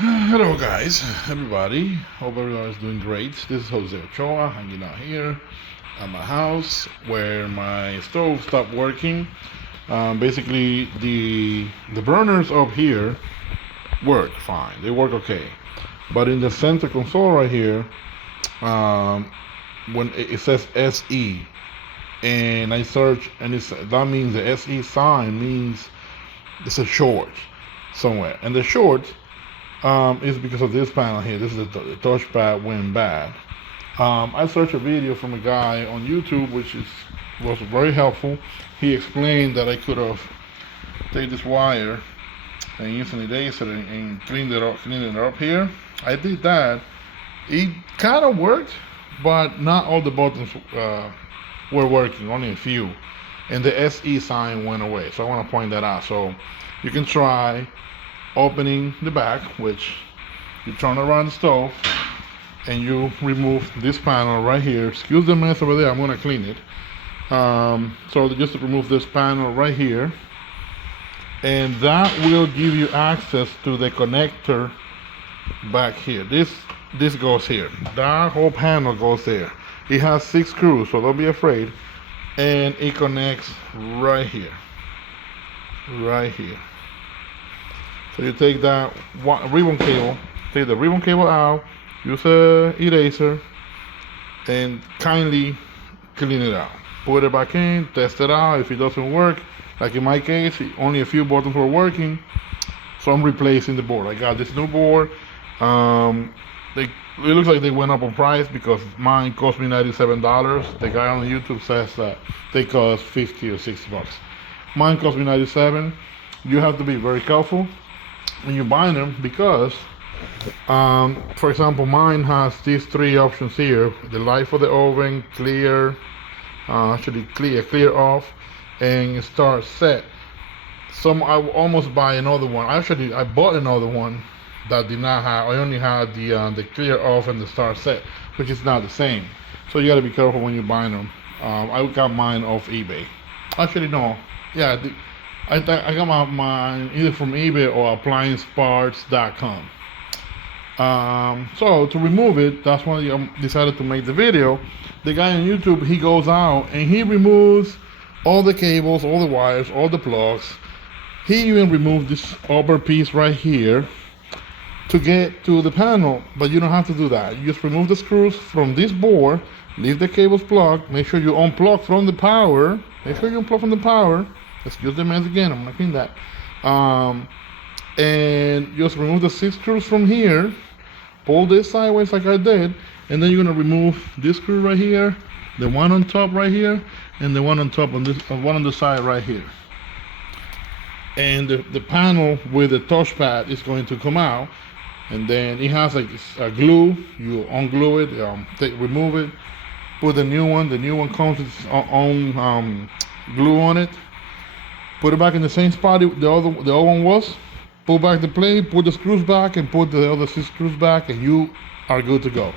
Hello guys, everybody. Hope everyone is doing great. This is Jose Ochoa hanging out here at my house where my stove stopped working. Basically, the burners up here work fine. They work okay, but in the center console right here, when it says SE, and I search, and that means the SE sign means it's a short somewhere, and the short is because of this panel here. This is the touchpad went bad. I searched a video from a guy on YouTube, which was very helpful. He explained that I could have taken this wire and used an eraser and cleaned it up here. I did that. It kind of worked, but not all the buttons were working, only a few. And the SE sign went away. So I want to point that out. So you can try opening the back, which you turn around the stove and you remove this panel right here. Excuse the mess over there, I'm gonna clean it. So just to remove this panel right here, and that will give you access to the connector back here. This goes here. That whole panel goes there. It has 6 screws, so don't be afraid. And it connects right here. Right here. So you take that ribbon cable, take the ribbon cable out, use a eraser, and kindly clean it out. Put it back in, test it out. If it doesn't work, like in my case, only a few buttons were working, so I'm replacing the board. I got this new board. It looks like they went up on price because mine cost me $97. The guy on YouTube says that they cost 50 or 60 bucks. Mine cost me 97. You have to be very careful when you buy them because, for example, mine has these 3 options here: the light for the oven, clear, clear off, and start set. I almost buy another one. Actually, I bought another one that did not have. I only had the clear off and the start set, which is not the same. So you got to be careful when you're buying them. I got mine off eBay. Actually, no. Yeah. I got mine either from eBay or applianceparts.com. So to remove it, that's why I decided to make the video. The guy on YouTube, he goes out and he removes all the cables, all the wires, all the plugs. He even removed this upper piece right here to get to the panel, but you don't have to do that. You just remove the screws from this board, leave the cables plugged, make sure you unplug from the power. Excuse the mess again, I'm gonna clean that. And just remove the 6 screws from here, pull this sideways like I did, and then you're gonna remove this screw right here, the one on top right here, and the one on top on this, one on the side right here. And the panel with the touchpad is going to come out, and then it has like a glue. You unglue it, remove it, put the new one. The new one comes with its own glue on it. Put it back in the same spot the other one was. Pull back the plate, put the screws back, and put the other 6 screws back, and you are good to go.